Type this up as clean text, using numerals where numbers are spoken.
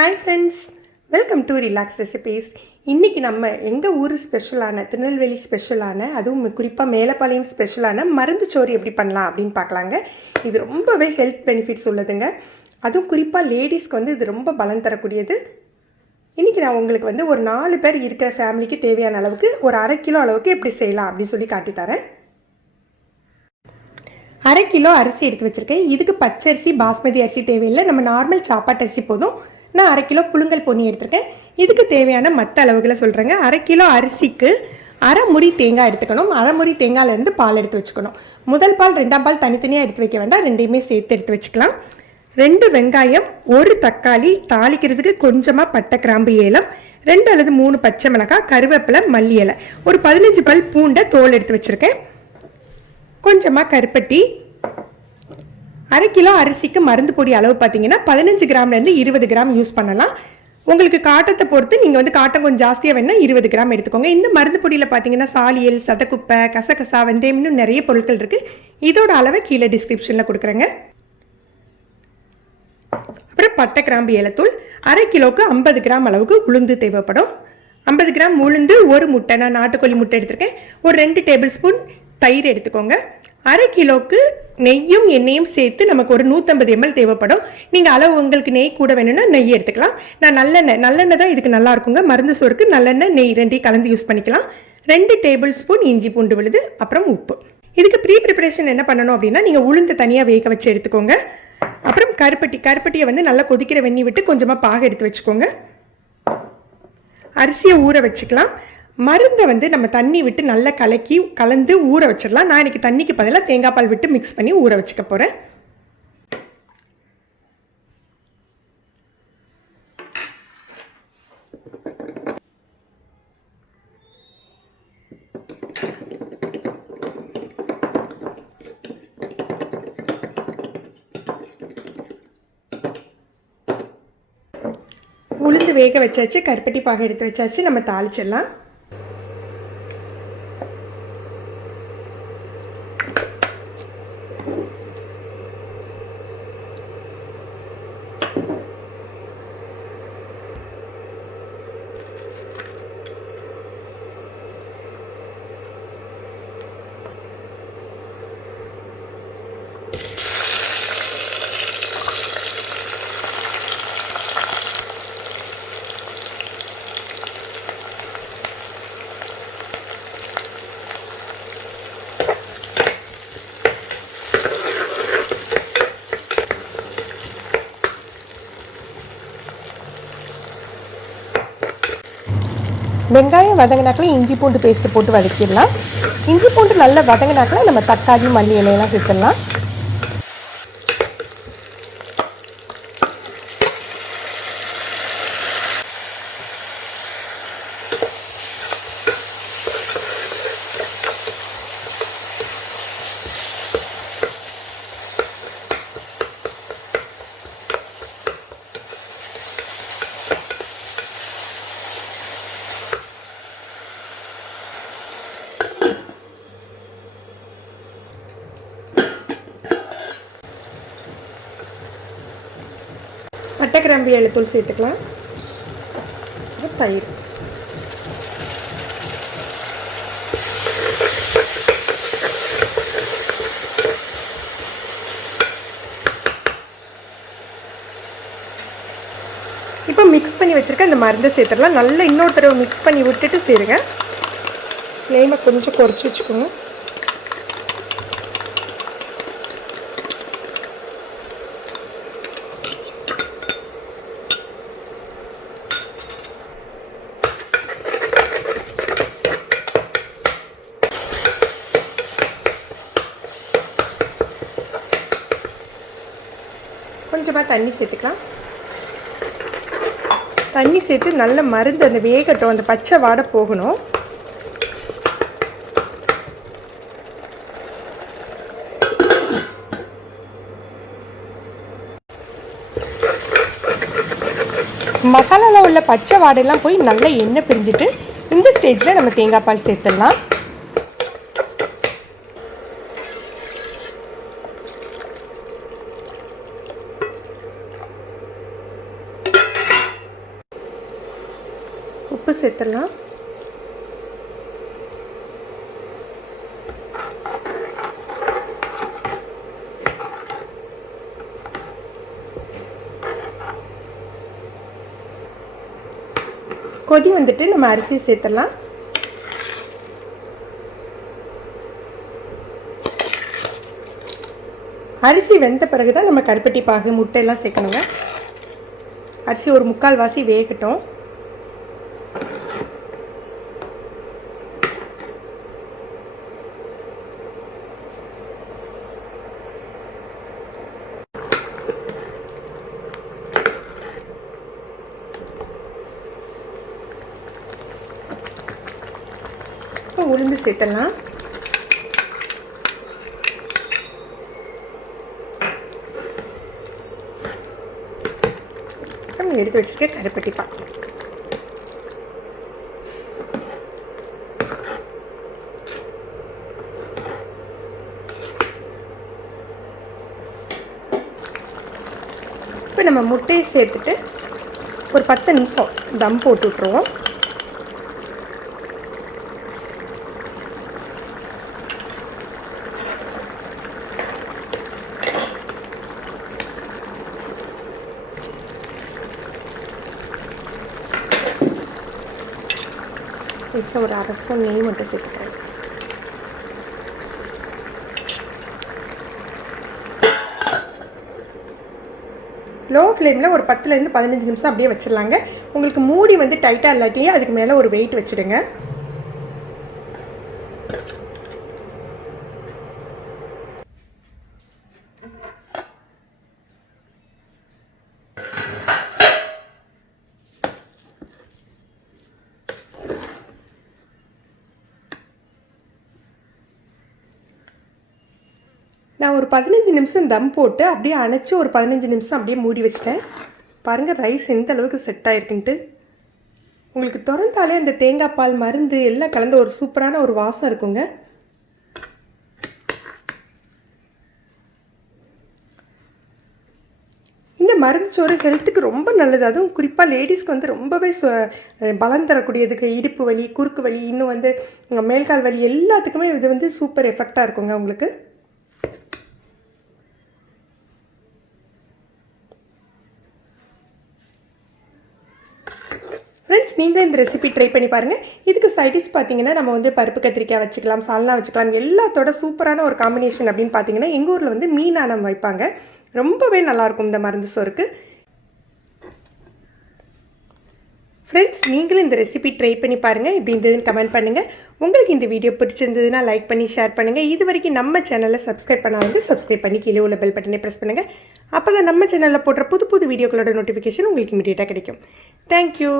Hi friends, welcome to Relax Recipes. இன்றைக்கி நம்ம எங்கள் ஊர் ஸ்பெஷலான திருநெல்வேலி ஸ்பெஷலான அதுவும் குறிப்பாக மேலப்பாளையம் ஸ்பெஷலான மருந்து சோறு எப்படி பண்ணலாம் அப்படின்னு பார்க்கலாங்க. இது ரொம்பவே ஹெல்த் பெனிஃபிட்ஸ் உள்ளதுங்க. அதுவும் குறிப்பாக லேடிஸ்க்கு இது ரொம்ப பலம் தரக்கூடியது. இன்றைக்கி நான் உங்களுக்கு ஒரு 4 பேர் இருக்கிற ஃபேமிலிக்கு தேவையான அளவுக்கு ஒரு 1/2 கிலோ அளவுக்கு எப்படி செய்யலாம் அப்படின்னு சொல்லி காட்டித்தரேன். 1/2 கிலோ அரிசி எடுத்து வச்சுருக்கேன். இதுக்கு பச்சரிசி பாஸ்மதி அரிசி தேவையில்லை, நம்ம நார்மல் சாப்பாட்டு அரிசி போதும். நான் 1/2 கிலோ புழுங்கல் பொன்னி எடுத்துருக்கேன். இதுக்கு தேவையான மற்ற அளவுகளை சொல்கிறேங்க. 1/2 கிலோ அரிசிக்கு 1/2 முறி தேங்காய் எடுத்துக்கணும். 1/2 முறி தேங்காயிலேருந்து பால் எடுத்து வச்சுக்கணும். முதல் பால் 2ஆம் பால் தனித்தனியாக எடுத்து வைக்க வேண்டாம், ரெண்டையுமே சேர்த்து எடுத்து வச்சுக்கலாம். 2 வெங்காயம், 1 தக்காளி, தாளிக்கிறதுக்கு கொஞ்சமாக பட்டை கிராம்பு ஏலம், 2 அல்லது 3 பச்சை மிளகாய், கருவேப்பிலை, மல்லி இலை, ஒரு 15 பல் பூண்டை தோல் எடுத்து வச்சுருக்கேன். கொஞ்சமாக கருப்பட்டி. 1/2 கிலோ அரிசிக்கு மருந்து பொடி அளவு பார்த்தீங்கன்னா 15 கிராம்லேருந்து 20 கிராம் யூஸ் பண்ணலாம். உங்களுக்கு காட்டத்தை பொறுத்து நீங்கள் காட்டம் கொஞ்சம் ஜாஸ்தியாக வேணால் 20 கிராம் எடுத்துக்கோங்க. இந்த மருந்து பொடியில் பார்த்தீங்கன்னா சாலியல், சதக்குப்பை, கசகசா, வெந்தயம்னு நிறைய பொருட்கள் இருக்குது. இதோட அளவை கீழே டிஸ்கிரிப்ஷனில் கொடுக்குறேங்க. அப்புறம் பட்டை கிராம்பு ஏலத்தூள். 1/2 கிலோவுக்கு 50 கிராம் அளவுக்கு உளுந்து தேவைப்படும். 50 கிராம் உளுந்து, 1 முட்டை, நான் நாட்டுக்கோழி முட்டை எடுத்திருக்கேன். ஒரு 2 டேபிள் ஸ்பூன் தயிர் எடுத்துக்கோங்க. 1/2 கிலோவுக்கு நெய்யும் எண்ணெயும் சேர்த்து நமக்கு ஒரு 150 ml தேவைப்படும். நீங்கள் அளவு உங்களுக்கு நெய் கூட வேணும்னா நெய் எடுத்துக்கலாம். நான் நல்லெண்ணெய் தான் இதுக்கு நல்லா இருக்குங்க. மருந்து சோறுக்கு நல்லெண்ணெய், நெய் ரெண்டையும் கலந்து யூஸ் பண்ணிக்கலாம். 2 டேபிள் ஸ்பூன் இஞ்சி பூண்டு விழுது, அப்புறம் உப்பு. இதுக்கு ப்ரிப்பரேஷன் என்ன பண்ணணும் அப்படின்னா, நீங்கள் உளுந்து தனியாக வேக வச்சு எடுத்துக்கோங்க. அப்புறம் கருப்பட்டியை நல்லா கொதிக்கிற வெண்ணி விட்டு கொஞ்சமாக பாக எடுத்து வச்சுக்கோங்க. அரிசியை ஊற வச்சுக்கலாம். மருந்தை நம்ம தண்ணி விட்டு நல்லா கலந்து ஊற வச்சிடலாம். நான் இன்றைக்கி தண்ணிக்கு பதிலாக தேங்காய் பால் விட்டு மிக்ஸ் பண்ணி ஊற வச்சுக்க போகிறேன். உளுந்து வேக வச்சாச்சு, கருப்பட்டி பாக எடுத்து வச்சாச்சு. நம்ம தாளிச்சிடலாம். வெங்காயம் வதங்கினாக்கில் இஞ்சி பூண்டு பேஸ்ட்டு போட்டு வதக்கிடலாம். இஞ்சி பூண்டு நல்லா வதங்கினாக்கில் நம்ம தக்காளி, மல்லி இலையெல்லாம் சேர்த்துடலாம். பட்டை கிராம்பு ஏலத்தூள் சேர்த்துக்கலாம். தயிர். இப்போ மிக்ஸ் பண்ணி வச்சுருக்க இந்த மருந்தை சேர்த்துடலாம். நல்லா இன்னொரு தடவை மிக்ஸ் பண்ணி விட்டுட்டு சேருங்க. ஃப்ளேமை கொஞ்சம் குறைச்சி வச்சுக்கோங்க. கொஞ்சமாக தண்ணி சேர்த்துக்கலாம். தண்ணி சேர்த்து நல்ல மருந்து அந்த வேகட்டும், அந்த பச்சை வாடை போகணும். மசாலாவில் உள்ள பச்சை வாடையெல்லாம் போய் நல்லா எண்ணெய் பிரிஞ்சுட்டு இந்த ஸ்டேஜில் நம்ம தேங்காய் பால் சேர்த்துடலாம். உப்பு சேர்த்துடலாம். கொதி வந்துட்டு நம்ம அரிசியை சேர்த்துடலாம். அரிசி வெந்த பிறகு தான் நம்ம கருப்பட்டி பாகு முட்டையெல்லாம் சேர்க்கணுங்க. அரிசி ஒரு 3/4 வாசி வேகட்டும். உளுந்து சேர்த்துடலாம். எடுத்து வச்சிருக்க கருப்பட்டி பாகு. இப்போ நம்ம முட்டையை சேர்த்துட்டு ஒரு 10 நிமிஷம் தம் போட்டு விட்ருவோம். ஒரு 1/2 ஸ்பூன் நெய் மட்டும் சேர்த்துக்கிறேன். லோ ஃப்ளேமில் ஒரு 10லேருந்து 15 நிமிஷம் அப்படியே வச்சிடலாங்க. உங்களுக்கு மூடி வந்து டைட்டாக இல்லாட்டியே அதுக்கு மேலே ஒரு வெயிட் வச்சுடுங்க. நான் ஒரு 15 நிமிஷம் தம் போட்டு அப்படியே அணைச்சி ஒரு 15 நிமிஷம் அப்படியே மூடி வச்சிட்டேன். பாருங்கள் ரைஸ் எந்த அளவுக்கு செட் ஆகிருக்குன்ட்டு. உங்களுக்கு திறந்தாலே அந்த தேங்காய் பால் மருந்து எல்லாம் கலந்த ஒரு சூப்பரான ஒரு வாசம் இருக்குங்க. இந்த மருந்து சோறு ஹெல்த்துக்கு ரொம்ப நல்லது. அதுவும் குறிப்பாக லேடிஸ்க்கு வந்து ரொம்பவே பலம் தரக்கூடியதுக்கு. இடுப்பு வலி, குறுக்கு வலி, இன்னும் வந்து மேல்கால் வலி எல்லாத்துக்குமே இது வந்து சூப்பர் எஃபெக்டாக இருக்குங்க உங்களுக்கு. ஃப்ரெண்ட்ஸ், நீங்களும் இந்த ரெசிபி ட்ரை பண்ணி பாருங்கள். இதுக்கு சைடிஷ் பார்த்தீங்கன்னா நம்ம வந்து பருப்பு கத்திரிக்காய் வச்சுக்கலாம், சால்னா வச்சுக்கலாம். எல்லாத்தோட சூப்பரான ஒரு காம்பினேஷன் அப்படின்னு பார்த்தீங்கன்னா எங்கள் ஊரில் வந்து மீனானம் வைப்பாங்க. ரொம்பவே நல்லாயிருக்கும் இந்த மருந்து சோறுக்கு. ஃப்ரெண்ட்ஸ், நீங்களும் இந்த ரெசிபி ட்ரை பண்ணி பாருங்கள். இப்படி இருந்ததுன்னு கமெண்ட் பண்ணுங்கள். உங்களுக்கு இந்த வீடியோ பிடிச்சிருந்ததுன்னா லைக் பண்ணி ஷேர் பண்ணுங்கள். இது வரைக்கும் நம்ம சேனலை சப்ஸ்கிரைப் பண்ணாதவங்க சப்ஸ்கிரைப் பண்ணி கீழே உள்ள பெல் பட்டனை ப்ரெஸ் பண்ணுங்கள். அப்போ தான் நம்ம சேனலில் போடுற புது புது வீடியோக்களோட நோட்டிஃபிகேஷன் உங்களுக்கு இமீடியட்டாக கிடைக்கும். தேங்க்யூ.